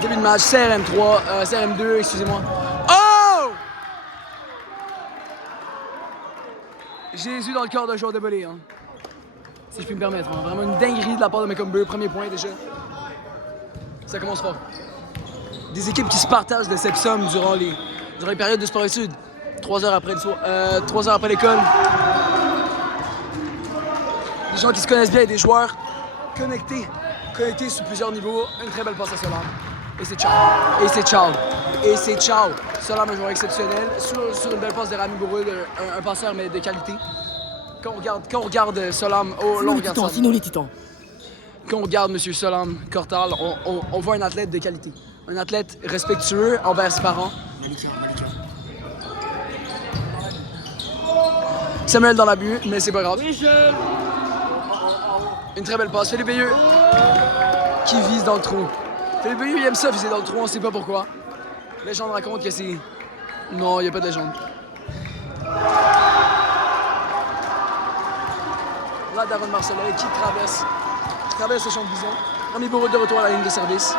Début de match, CRM3, CRM2, excusez-moi. Oh! Jésus dans le corps d'un joueur de volley, hein. Si je puis me permettre, hein. Vraiment une dinguerie de la part de Macomber, premier point déjà. Ça commence fort. Des équipes qui se partagent de cette somme durant les périodes de sport-études. 3 heures après l'école. Des gens qui se connaissent bien et des joueurs connectés sur plusieurs niveaux. Une très belle passe à Solam. Et c'est ciao. Et c'est ciao. Et c'est ciao. Solam, un joueur exceptionnel. Sur une belle passe de Rami Bourou, un passeur mais de qualité. Quand on regarde Solam, Sinon les titans. Quand on regarde M. Solam Kortal, on voit un athlète de qualité. Un athlète respectueux envers ses parents. Samuel dans la but, mais c'est pas grave. Une très belle passe. Philippe Veilleux qui vise dans le trou. Philippe Veilleux, il aime ça viser dans le trou, on sait pas pourquoi. La légende raconte que c'est... Non, il n'y a pas de légende. Là, Daron Marcellet qui traverse le champ de bison. Rami Bourou de retour à la ligne de service.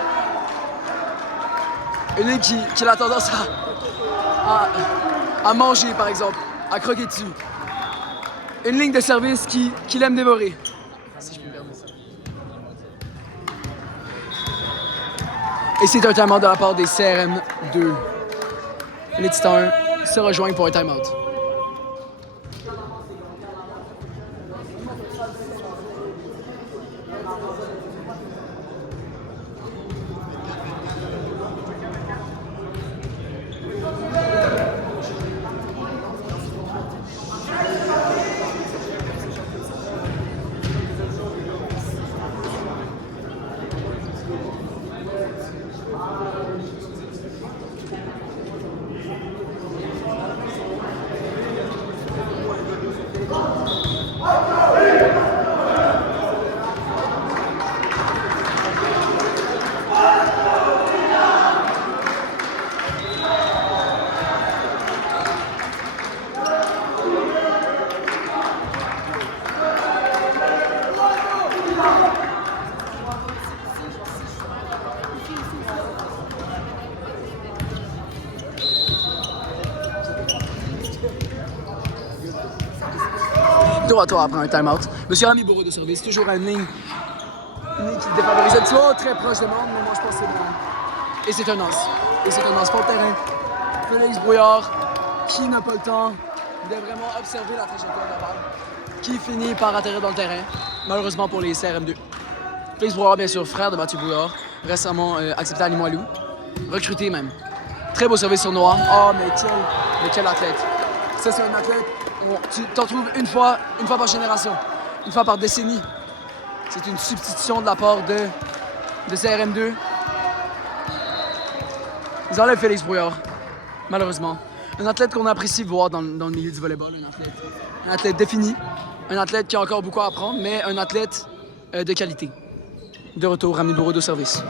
Une ligne qui a tendance à manger, par exemple, à croquer dessus. Une ligne de service qu'il aime dévorer. Si je peux me permettre ça. Et c'est un time-out de la part des CRM2. Les Titans se rejoignent pour un time-out. Tour à tour après un time-out. Monsieur Rami Bourou de service, toujours une ligne qui défavorise un petit peu, très proche de monde, mais moi je pense que c'est bon. Et c'est un os. Et c'est un os pour le terrain. Félix Brouillard, qui n'a pas le temps de vraiment observer la trajectoire de la balle, qui finit par atterrir dans le terrain, malheureusement pour les CRM2. Félix Brouillard, bien sûr, frère de Mathieu Brouillard, récemment accepté à Limoilou, recruté même. Très beau service sur Noir. Oh, mais quel athlète. Ça, c'est un athlète. Bon, tu t'en trouves une fois par génération, une fois par décennie. C'est une substitution de la part de CRM2. Ils enlèvent Félix Brouillard, malheureusement. Un athlète qu'on apprécie voir dans le milieu du volleyball, un athlète défini, un athlète qui a encore beaucoup à apprendre, mais un athlète de qualité. De retour, Rami Bourou de service.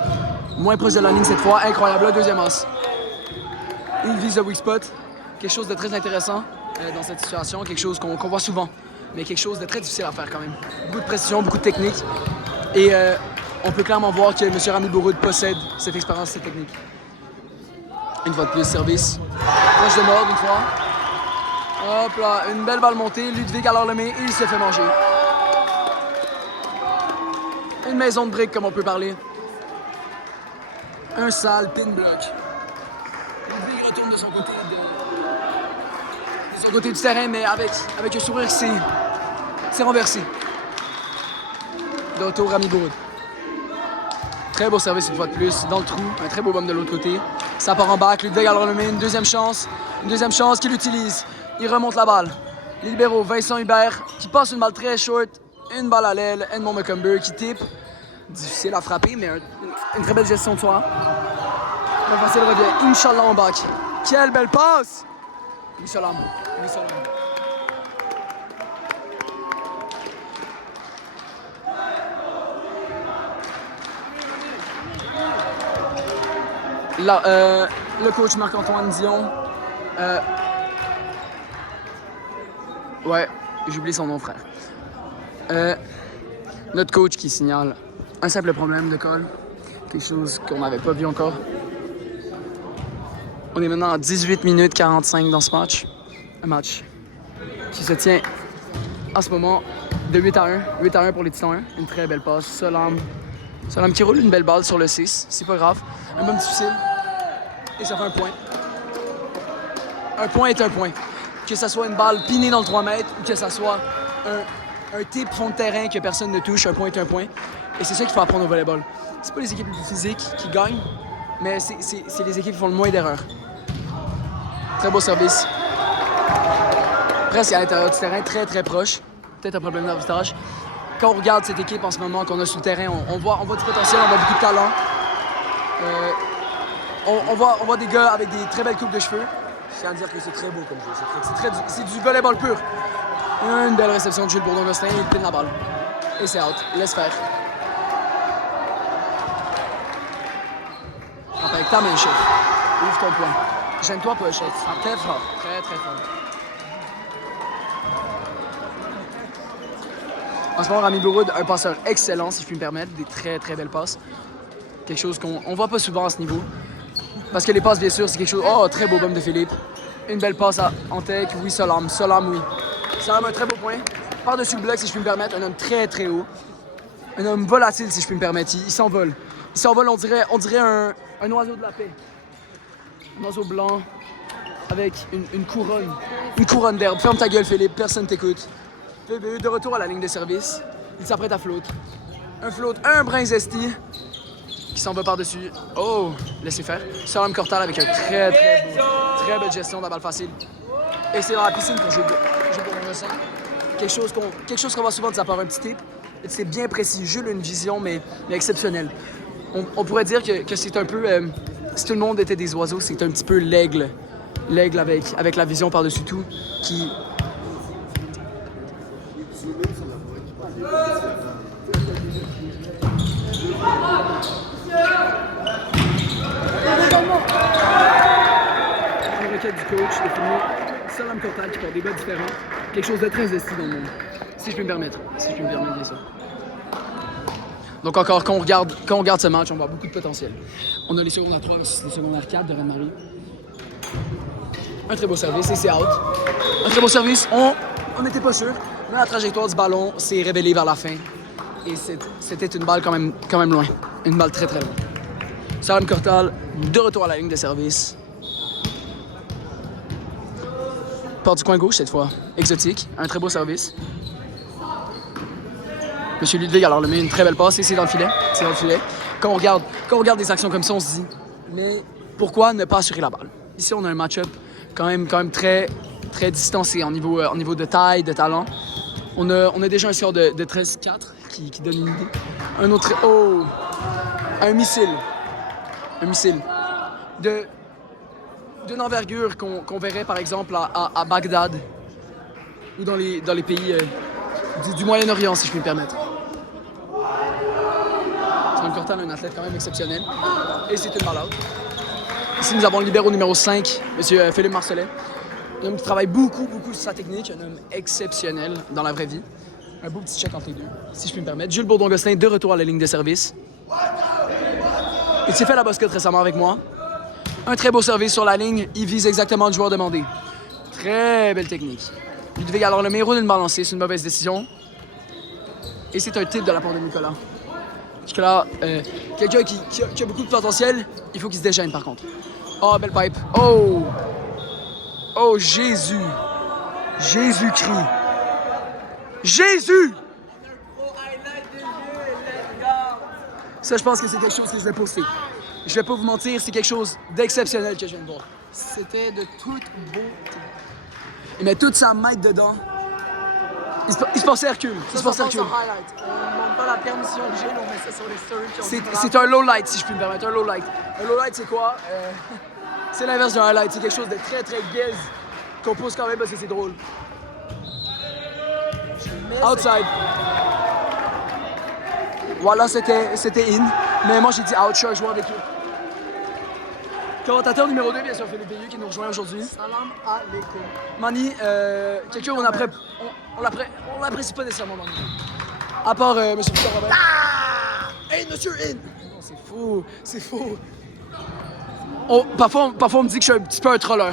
Moins proche de la ligne cette fois, incroyable, le deuxième as. Il vise le weak spot, quelque chose de très intéressant dans cette situation, quelque chose qu'on voit souvent, mais quelque chose de très difficile à faire quand même. Beaucoup de précision, beaucoup de technique, et on peut clairement voir que M. Rami Bourou possède cette expérience, cette technique. Une fois de plus, service. Proche de mort, une fois. Hop là, une belle balle montée, Ludwig alors le met et il se fait manger. Une maison de briques, comme on peut parler. Un sale pin block. Ludwig retourne de son côté du terrain, mais avec un sourire qui s'est renversé. De retour, Rami Bourou. Très beau service une fois de plus, dans le trou. Un très beau bombe de l'autre côté. Ça part en back, Ludwig alors le met, une deuxième chance qu'il utilise. Il remonte la balle. Les libéraux, Vincent Hubert, qui passe une balle très short, une balle à l'aile, Edmond Macomber qui type. Difficile à frapper, mais une très belle gestion de soi. Le facile revient, Inch'Allah en back. Quelle belle passe! Oui, Salam. Oui, Salam. Là, le coach Marc-Antoine Dion. Ouais, j'ai oublié son nom, frère. Notre coach qui signale un simple problème de col. Quelque chose qu'on n'avait pas vu encore. On est maintenant à 18 minutes 45 dans ce match. Un match qui se tient en ce moment de 8 à 1. 8 à 1 pour les Titans 1. Une très belle passe. Salam qui roule une belle balle sur le 6. C'est pas grave. Un bon difficile. Et ça fait un point. Un point est un point. Que ça soit une balle pinée dans le 3 mètres ou que ça soit un type fond de terrain que personne ne touche, un point est un point. Et c'est ça qu'il faut apprendre au volleyball. C'est pas les équipes les plus physiques qui gagnent, mais c'est les équipes qui font le moins d'erreurs. Très beau service. Presque à l'intérieur du terrain, très très proche. Peut-être un problème d'arbitrage. Quand on regarde cette équipe en ce moment qu'on a sur le terrain, on voit du potentiel, on voit beaucoup de talent. On voit des gars avec des très belles coupes de cheveux. Je tiens à dire que c'est très beau comme jeu. C'est du volleyball pur. Une belle réception de Jules Bourdon-Gosselin, il pine la balle. Et c'est out. Laisse faire. Avec ta main, chef. Ouvre ton point. Gêne-toi pas, chef. Très fort. Très, très fort. En ce moment, Rami Bouroud, un passeur excellent, si je puis me permettre. Des très, très belles passes. Quelque chose qu'on voit pas souvent à ce niveau. Parce que les passes, bien sûr, c'est quelque chose... Oh, très beau bombe de Philippe. Une belle passe en tech. Oui, Salam. Salam, oui. Salam, un très beau point. Par-dessus le bloc, si je puis me permettre. Un homme très, très haut. Un homme volatile, si je puis me permettre. Il s'envole. Il s'envole, on dirait un oiseau de la paix. Un oiseau blanc avec une couronne. Une couronne d'herbe. Ferme ta gueule, Philippe. Personne t'écoute. Philippe de retour à la ligne de service. Il s'apprête à flotte. Un flotte, un brin zesti qui s'en va par-dessus. Oh, laissez faire. Salam Cortal avec un très belle gestion de la balle facile. Et c'est dans la piscine pour jouer pour mon ressent. Quelque chose qu'on voit souvent de sa part, un petit tip. C'est bien précis. Jules a une vision, mais exceptionnelle. On pourrait dire que c'est un peu... si tout le monde était des oiseaux, c'est un petit peu l'aigle. L'aigle avec la vision par-dessus tout, qui... La requête du coach est finie. Salam Cortal qui porte des bas différents. Quelque chose de très esti dans le monde. Si je peux me permettre. Si je peux me permettre, bien sûr. Donc encore, quand on regarde ce match, on voit beaucoup de potentiel. On a les secondaires 3 versus les secondaires 4 de Reine-Marie. Un très beau service et c'est out. Un très beau service. On n'était pas sûr, mais la trajectoire du ballon s'est révélée vers la fin. Et c'était une balle quand même loin. Une balle très très loin. Salam Cortal, de retour à la ligne de service. Part du coin gauche cette fois. Exotique. Un très beau service. Monsieur Ludwig, alors, le met une très belle passe et c'est dans le filet. C'est dans le filet. Quand on regarde des actions comme ça, on se dit, mais pourquoi ne pas assurer la balle? Ici, on a un match-up quand même très, très distancé en niveau de taille, de talent. On a déjà un score de 13-4 qui donne une idée. Un autre... Oh! Un missile. Un missile. D'une envergure qu'on verrait, par exemple, à Bagdad ou dans les pays du Moyen-Orient, si je puis me permettre. Salam Cortal, un athlète quand même exceptionnel. Et c'est une balle out. Ici, nous avons le libéro numéro 5, M. Philippe Marcelet. Un homme qui travaille beaucoup sur sa technique. Un homme exceptionnel dans la vraie vie. Un beau petit check entre les deux, si je puis me permettre. Jules Bourdon-Gosselin, de retour à la ligne de service. Il s'est fait la basket récemment avec moi. Un très beau service sur la ligne. Il vise exactement le joueur demandé. Très belle technique. Ludwig, alors le méro d'une balle lancée, c'est une mauvaise décision. Et c'est un tip de la part de Nicolas. Nicolas, quelqu'un qui a beaucoup de potentiel, il faut qu'il se déchaîne par contre. Oh, belle pipe. Oh! Oh, Jésus! Jésus-Christ! Jésus! Ça, je pense que c'est quelque chose que je vais poster. Je vais pas vous mentir, c'est quelque chose d'exceptionnel que je viens de voir. C'était de toute beauté. Il met toute sa maître dedans. Il se pensait Hercule. Il se pensait Hercule. On ne demande pas la permission de Gilles, on met ça sur les stories. C'est un low light, si je puis me permettre. Un low light. Un low light, c'est quoi? C'est l'inverse d'un highlight. C'est quelque chose de très très gaze qu'on pousse quand même parce que c'est drôle. Outside. Voilà, c'était in. Mais moi, j'ai dit out. Je suis un joueur d'équipe. Commentateur numéro 2, bien sûr, Philippe Bélieu qui nous rejoint aujourd'hui. Salam alaikum. Mani, quelqu'un on l'apprécie pas nécessairement dans le monde. À part Monsieur Victor Robert. Hey, monsieur in! Non, c'est fou, c'est fou. Parfois, on me dit que je suis un petit peu un troller.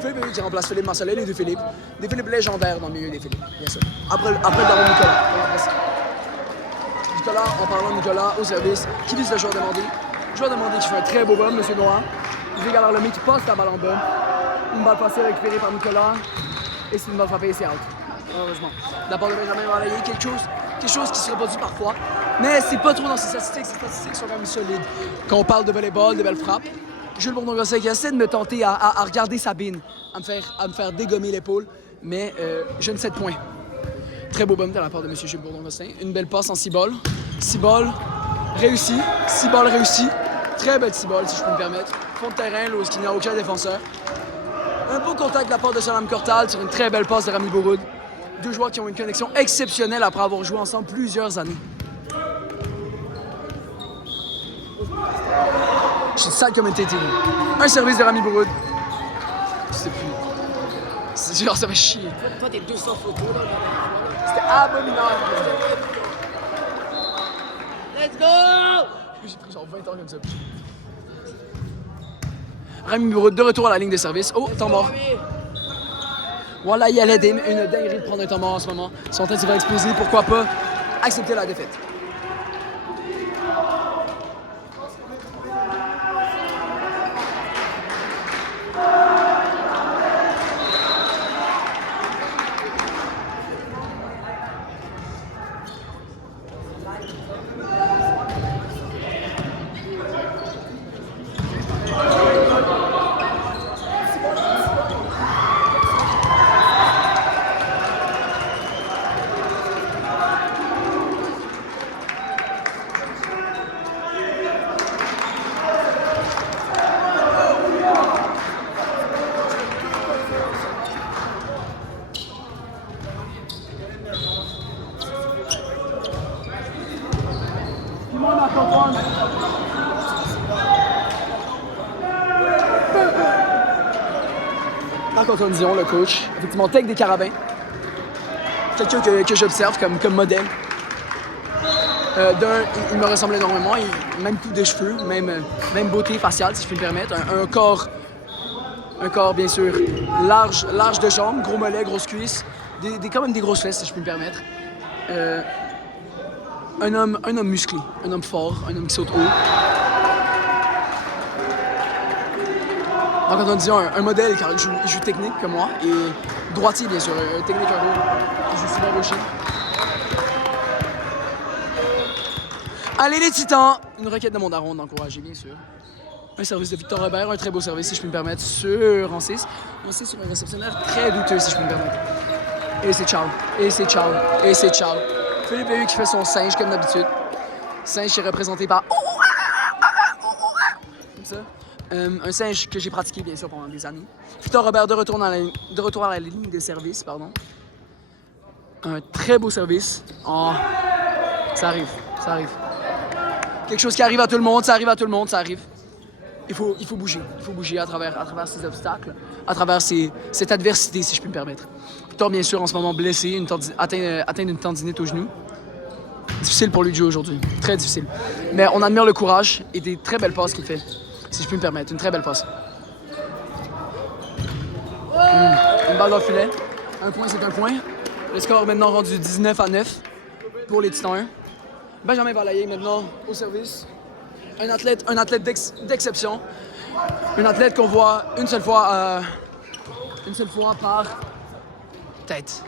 Philippe Bélieu qui remplace Philippe Marcelin, les deux Philippe. Des Philippe légendaires dans le milieu des Philippe, bien sûr. Après le daron Nicolas. Nicolas, en parlant de Nicolas, au service, qui vise le joueur demandé. Le joueur demandé qui fait un très beau bum, Monsieur Noir. J'ai Galar Lemay qui passe la balle en bum. Une balle passée récupérée par Nicolas. Et c'est une balle frappée et c'est out. Heureusement. De la part de Benjamin Valayé, quelque chose qui se reproduit parfois. Mais c'est pas trop dans ses statistiques. Ses statistiques sont quand même solides. Quand on parle de volleyball, de belles frappes, Jules Bourdon-Gosselin qui essaie de me tenter à regarder Sabine, à me faire dégommer l'épaule. Mais je ne sais de point. Très beau bum de la part de M. Jules Bourdon-Gosselin. Une belle passe en 6 balles. 6 balles réussi. 6 balles réussi. Très belle 6 balles, si je peux me permettre. Fond de terrain, là, où il n'y a aucun défenseur. Un beau contact de la part de Salam Kortal sur une très belle passe de Rami Bouroud. Deux joueurs qui ont une connexion exceptionnelle après avoir joué ensemble plusieurs années. Je suis sale comme un tétine. Un service de Rami Bouroud. Je sais plus. C'est genre, ça va chier. Toi, t'es 200 photos là. C'était abominable. Let's go! J'ai pris genre 20 ans comme ça. Rami Bouroud de retour à la ligne de service. Oh, temps mort. Voilà, il y a une dinguerie de prendre un temps mort en ce moment. Ils sont en train de se faire exploser. Pourquoi pas accepter la défaite? Marc-Antoine Dion, le coach, effectivement, tech des Carabins. Quelqu'un que j'observe comme modèle. Il me ressemble énormément, même coupe de cheveux, même beauté faciale, si je puis me permettre. Un corps bien sûr, large de jambes, gros mollets, grosses cuisses, quand même des grosses fesses, si je puis me permettre. Un homme musclé, un homme fort, un homme qui saute haut. Quand on dit un modèle, car il joue technique comme moi, et droitier bien sûr, technique un rôle, qui joue souvent gaucher. Allez les Titans! Une requête de mon daron d'encourager bien sûr. Un service de Victor Robert, un très beau service si je puis me permettre, en 6. En 6 sur un réceptionnaire très douteux si je puis me permettre. Et c'est ciao, et c'est ciao, et c'est ciao. Philippe Bélieu qui fait son singe comme d'habitude. Singe qui est représenté par... Comme ça. Un singe que j'ai pratiqué bien sûr pendant des années. Victor Robert de retour à la ligne de service, pardon. Un très beau service. Oh, ça arrive. Quelque chose qui arrive à tout le monde, ça arrive. Il faut bouger à travers ces obstacles, à travers cette adversité, si je puis me permettre. Victor, bien sûr, en ce moment blessé, atteint d'une tendinite au genou. Difficile pour lui de jouer aujourd'hui, très difficile. Mais on admire le courage et des très belles passes qu'il fait. Si je puis me permettre, une très belle passe. Une balle dans le filet. Un point, c'est un point. Le score est maintenant rendu 19-9 pour les Titans 1. Benjamin Valayé maintenant au service. Un athlète d'exception. Un athlète qu'on voit une seule fois par tête.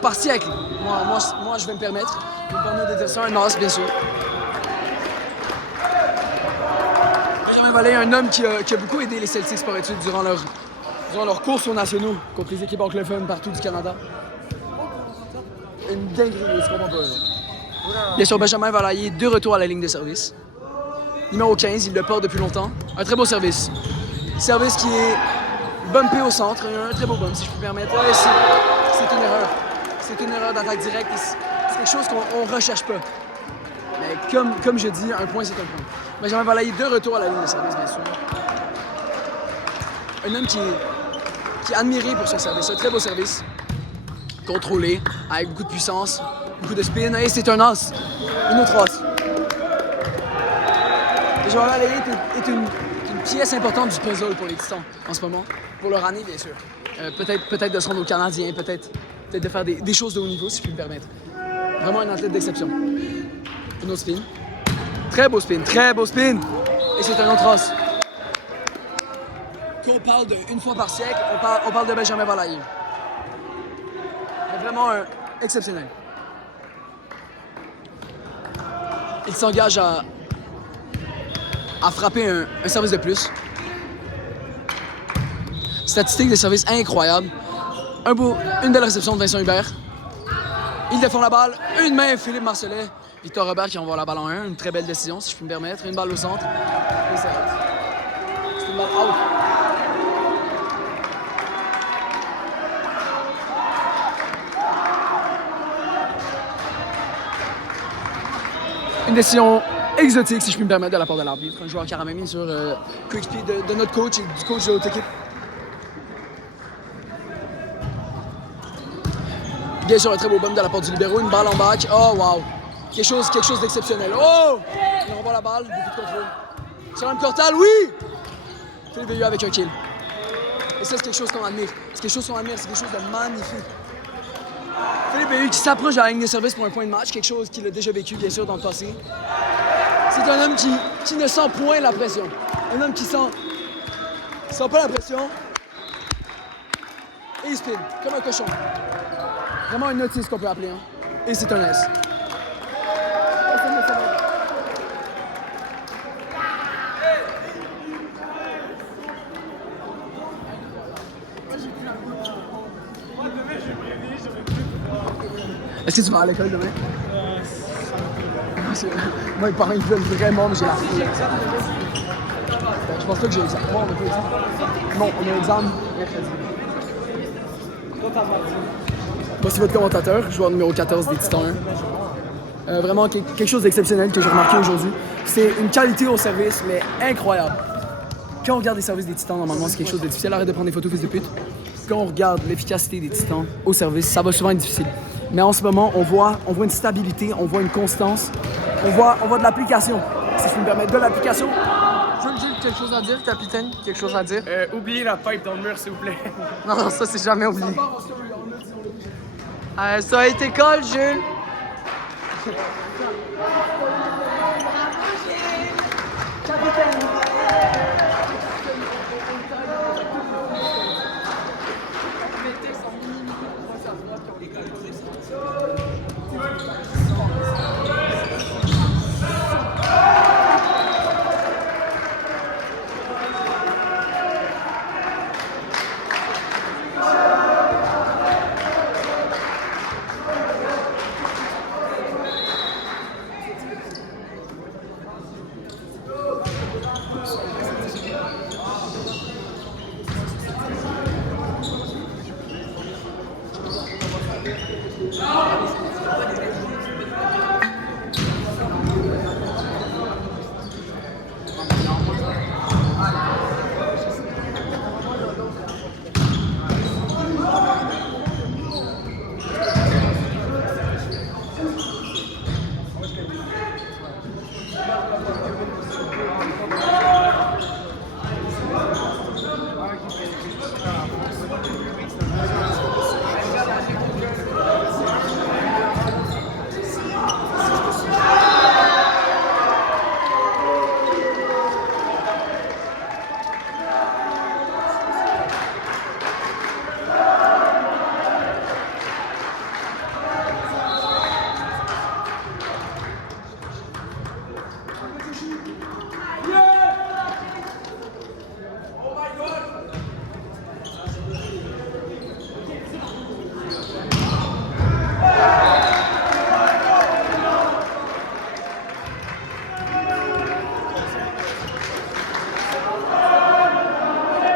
Par siècle. Moi, je vais me permettre. Je vais me permettre de dire ça. Un as, bien sûr. Un homme qui a beaucoup aidé les Celtics par études durant leurs courses aux nationaux contre les équipes anglophones partout du Canada. Une dinguerie, je comprends pas. Là. Bien sûr, Benjamin Valaillé, de retour à la ligne de service. Numéro 15, il le porte depuis longtemps. Un très beau service. Service qui est bumpé au centre, un très beau bump, si je peux me permettre. C'est une erreur. C'est une erreur d'attaque directe. C'est quelque chose qu'on ne recherche pas. Mais comme je dis, un point, c'est un point. Benjamin Valaillé, de retour à la ligne de service, bien sûr. Un homme qui est admiré pour ce service. Un très beau service. Contrôlé, avec beaucoup de puissance, beaucoup de spin. Et c'est un as. Une autre as. Benjamin Valaillé est une pièce importante du puzzle pour les Titans en ce moment. Pour leur année, bien sûr. Peut-être de se rendre aux Canadiens, peut-être de faire des choses de haut niveau, si je puis me permettre. Vraiment un athlète d'exception. Un autre spin. Très beau spin, très beau spin. Et c'est un autre as. Quand on parle d'une fois par siècle, on parle de Benjamin Valaillé. Vraiment exceptionnel. Il s'engage à frapper un service de plus. Statistique de service incroyable. Une belle réception de Vincent Hubert. Il défend la balle. Une main, Philippe Marcellet. Victor Robert qui envoie la balle en 1. Une très belle décision, si je peux me permettre. Une balle au centre. Et c'est out. C'est une balle out. Une décision exotique, si je puis me permettre, de la part de l'arbitre. Un joueur carrément mis sur coéquipier de notre coach et du coach de l'autre équipe. Bien sûr, un très beau bump de la part du libéro. Une balle en back. Oh, wow. Quelque chose d'exceptionnel. Oh! Il renvoie la balle. Beaucoup de contrôle. Salam Cortal, oui! Philippe Veilleux avec un kill. Et ça, c'est quelque chose qu'on admire. C'est quelque chose qu'on admire. C'est quelque chose de magnifique. Philippe Veilleux qui s'approche de la ligne de service pour un point de match. Quelque chose qu'il a déjà vécu, bien sûr, dans le passé. C'est un homme qui ne sent point la pression. Un homme qui sent pas la pression. Et il spin, comme un cochon. Vraiment un autiste qu'on peut appeler. Hein. Et c'est un S. Est-ce que tu vas à l'école demain? Moi, mes parents, ils veulent vraiment, mais j'ai la foule. Je pense pas que j'ai l'examen. Bon, on a pas l'examen. Non, on a l'examen mercredi. Voici votre commentateur, joueur numéro 14 des Titans 1. Vraiment quelque chose d'exceptionnel que j'ai remarqué aujourd'hui. C'est une qualité au service, mais incroyable. Quand on regarde les services des Titans, normalement, c'est quelque chose de difficile. Arrête de prendre des photos, fils de pute. Quand on regarde l'efficacité des Titans au service, ça va souvent être difficile. Mais en ce moment, on voit une stabilité, on voit une constance, on voit de l'application. Si je peux me permettre, de l'application. Jules, quelque chose à dire, capitaine? Quelque chose à dire? Oubliez la pipe dans le mur, s'il vous plaît. Non, ça, c'est jamais oublié. Ça a été cool, Jules.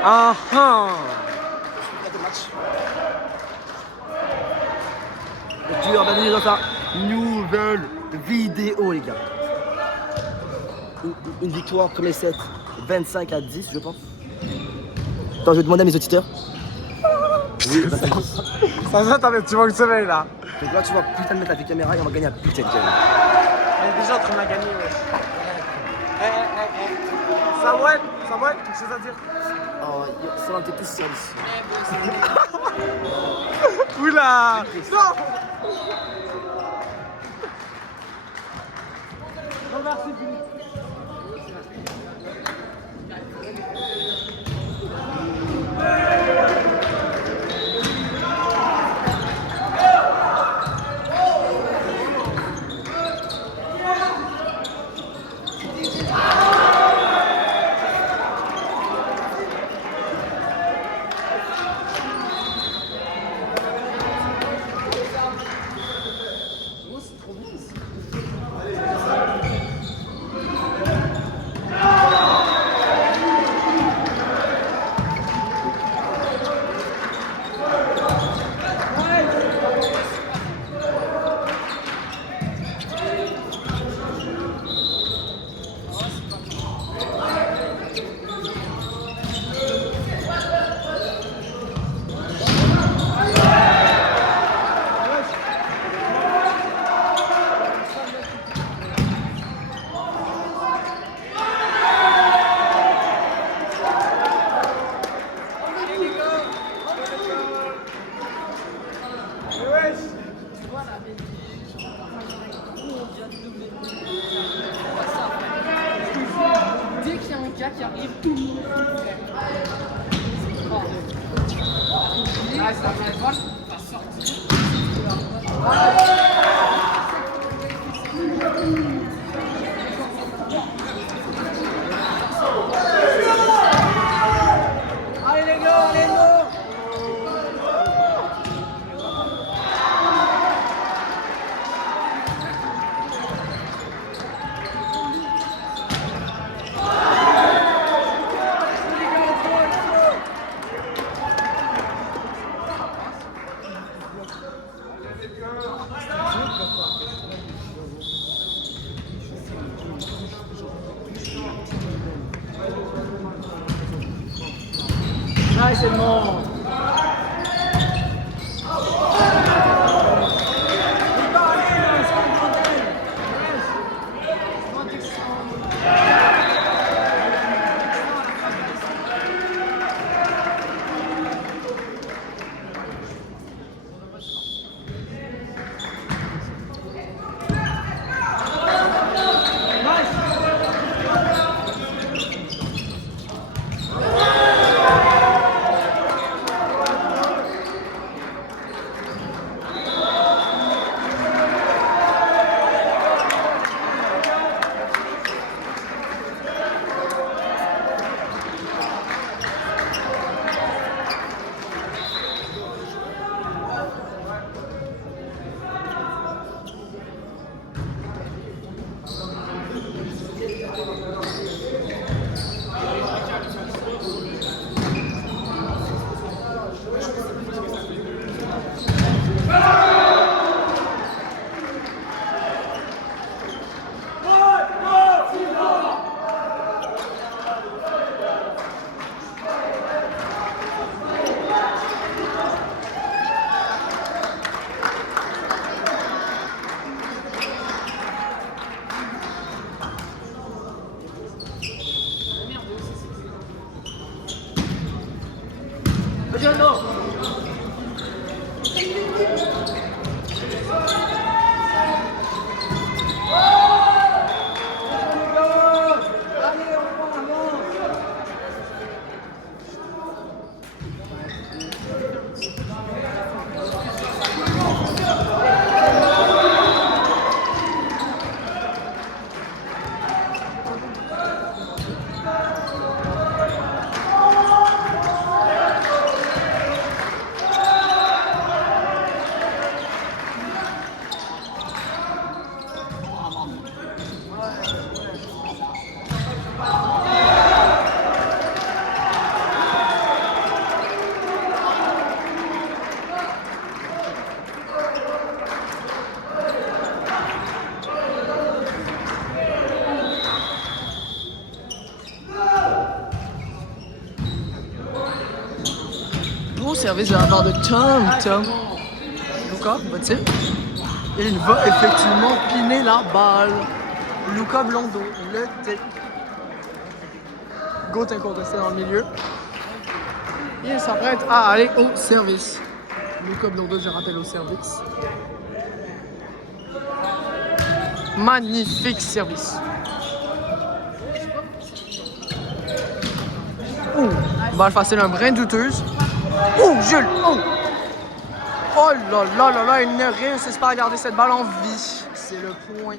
Ah ah. Tu organises dans sa nouvelle vidéo, les gars. Une victoire, premier set, 25-10, je pense. Attends, je vais demander à mes auditeurs. Oui, Ça, tu vois que tu veux là. donc là, tu vas putain de mettre la caméra et on va gagner un putain de game. On est déjà en train de la gagner, wesh. Samuel, quelque chose à dire? Oh, ça on était tous seuls ici. Oula! Non! Non, merci, Philippe. Dès qu'il y a un gars qui arrive, tout le monde fait. Ah, ça va sortir. Allez les gars, allez nous. Ah, c'est bon. service de la part de Tom. Luca, va-t-il? Il va effectivement piner la balle. Luca Blondo, le T. Goat incontesté dans le milieu. Il s'apprête à aller au service. Luca Blondo, je rappelle, au service. Magnifique service. Balle facile, un brin douteuse. Jules! Oh là là là là, il ne réussit pas à garder cette balle en vie. C'est le point.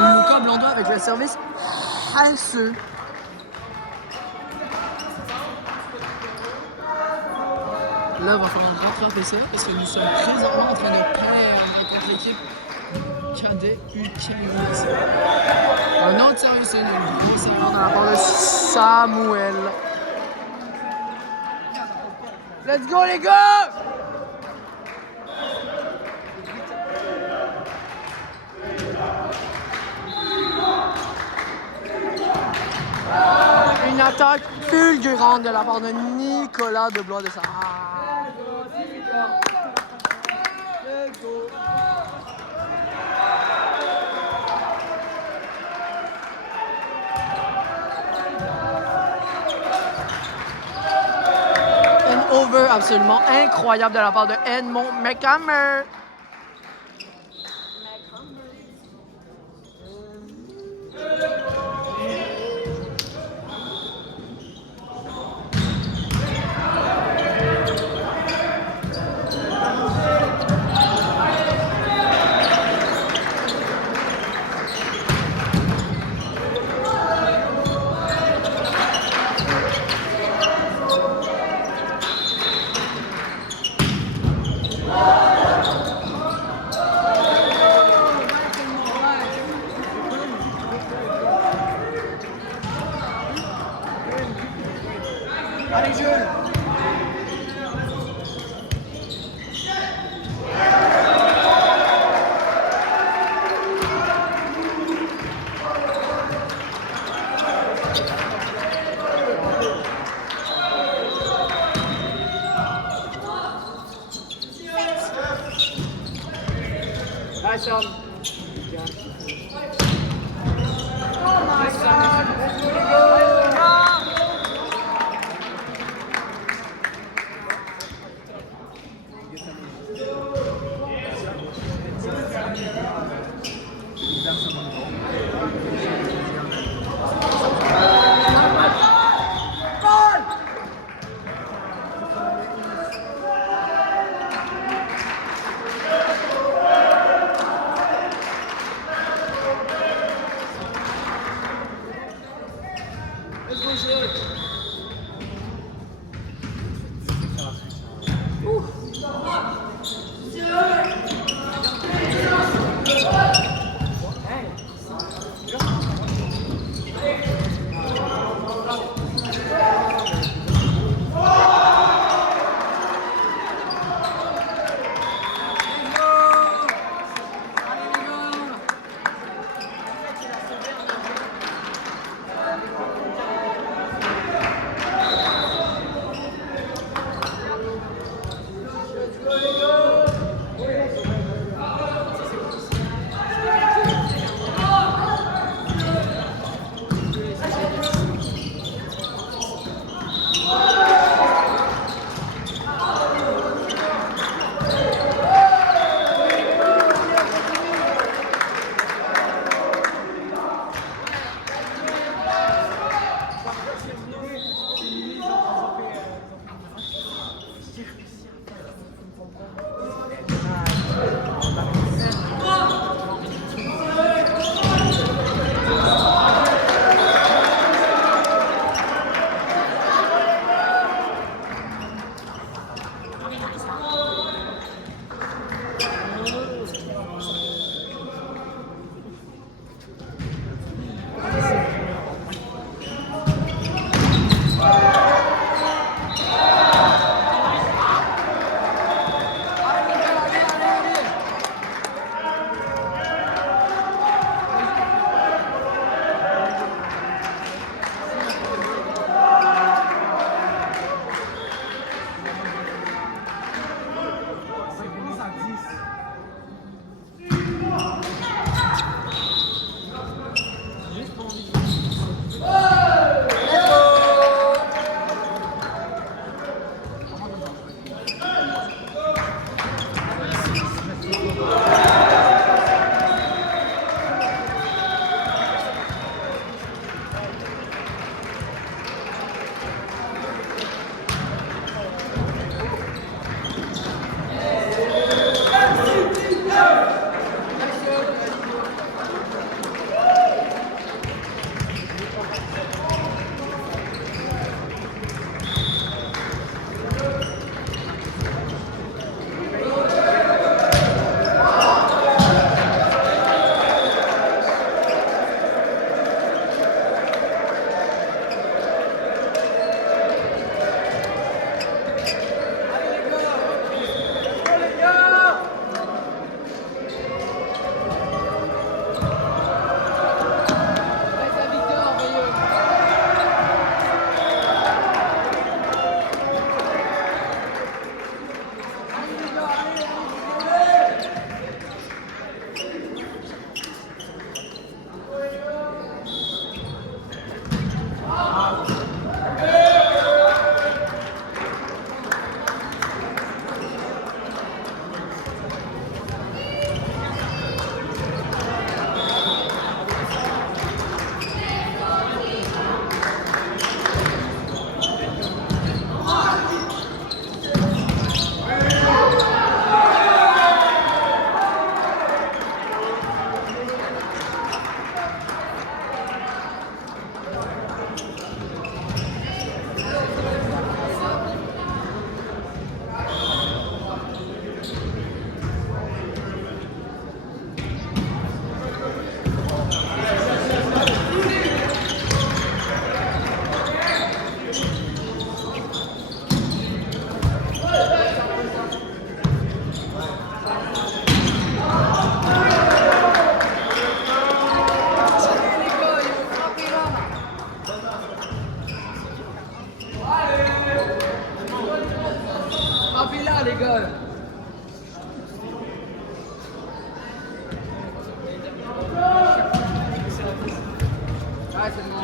Luca Blondo avec le service hasseux. Là, il va falloir rattraper ça parce que nous sommes présentement en train de perdre contre l'équipe cadet U15. Un autre sérieux, c'est une grosse erreur dans la part de Samuel. Let's go, les gars! Une attaque fulgurante de la part de Nicolas de Blois de Sarre. Un over absolument incroyable de la part de Edmond McHammer. Allez, Jules! Nice job. c'est bon.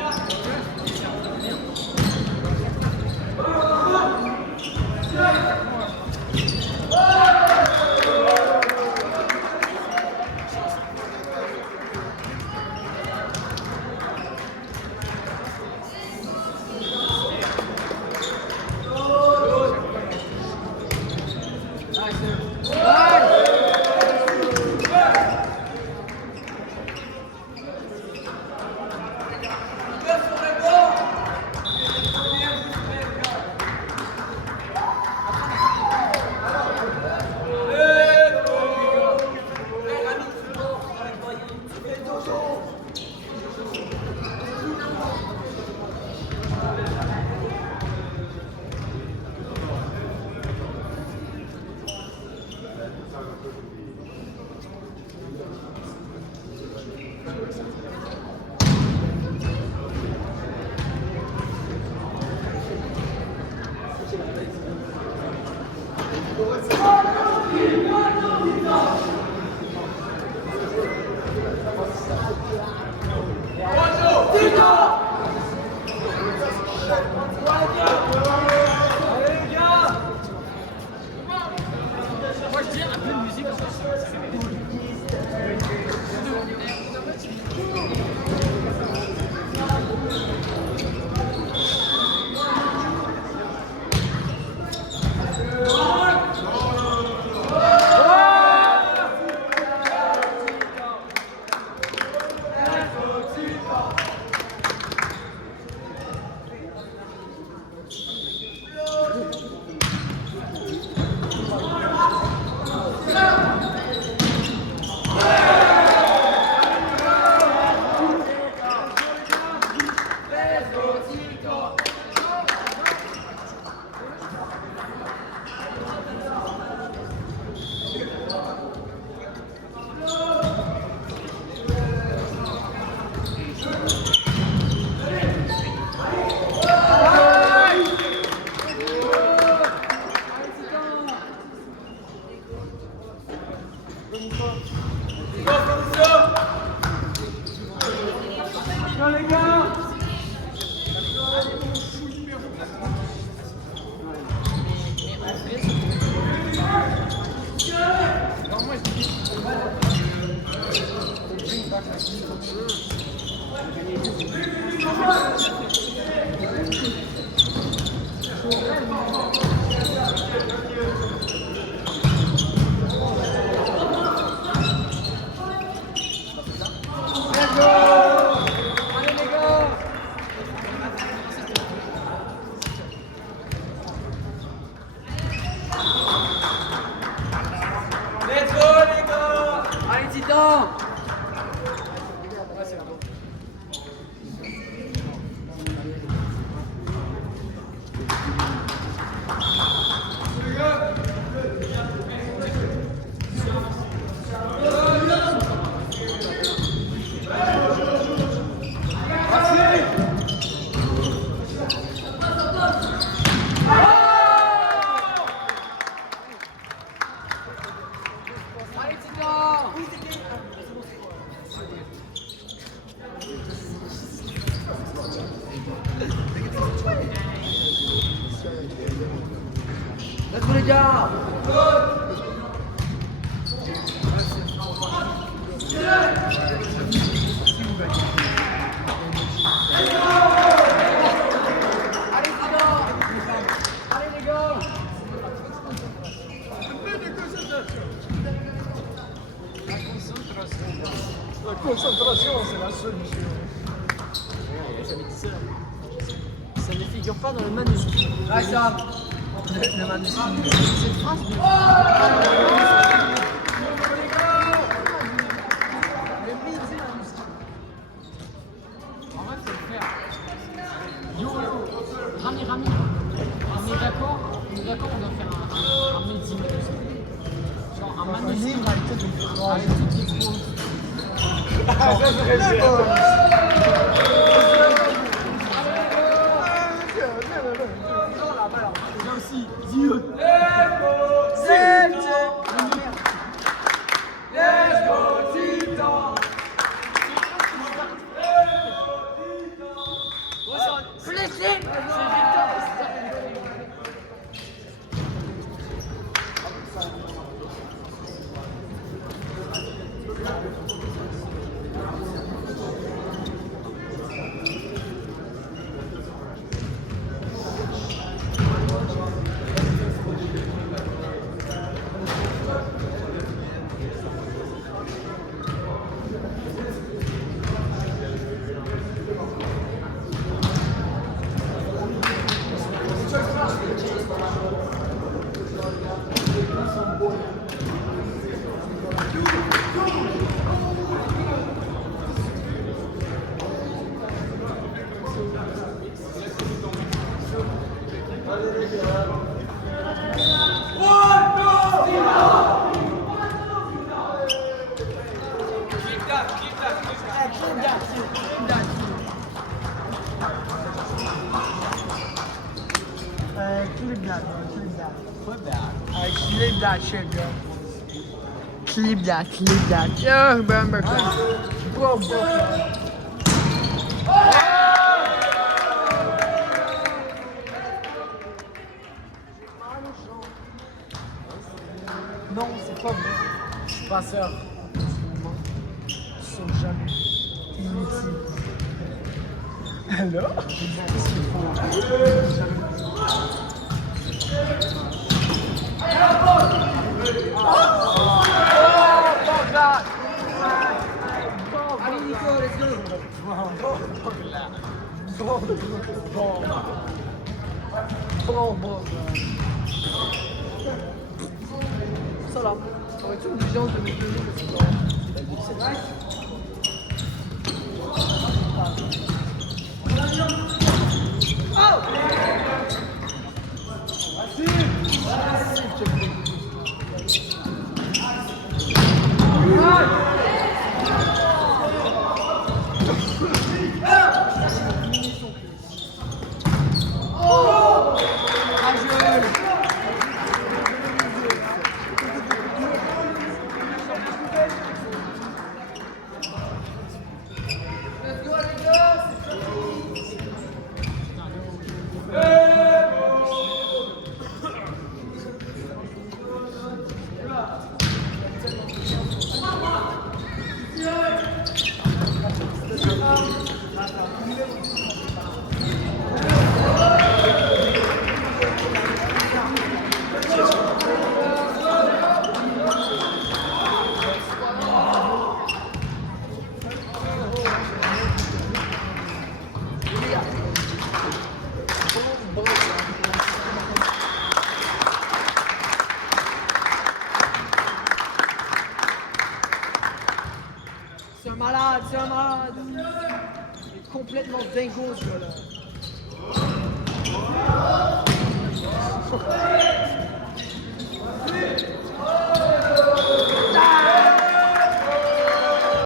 Let's go les gars. La concentration, c'est la solution. Ça ne figure pas dans le manuscrit. Le manuscrit. Cette phrase. En vrai, faut le faire. Yo, Rami. On est d'accord, on doit faire un médecine. Genre un manuscrit avec toutes les phrases. Ah, ça serait bien. Clip that, bro. Clip that. Clip that. Clip that shit, bro. Clip that, clip that. Yeah, remember. Bro, bro. Non, c'est pas vrai. Passeur. Ils sont jamais inutiles. Alors? Allez Nico, let's go. Bon. Ça là. Aurais-tu une vigilance de mes deux C'est un malade, c'est un malade. Il est complètement dingo ce gars-là.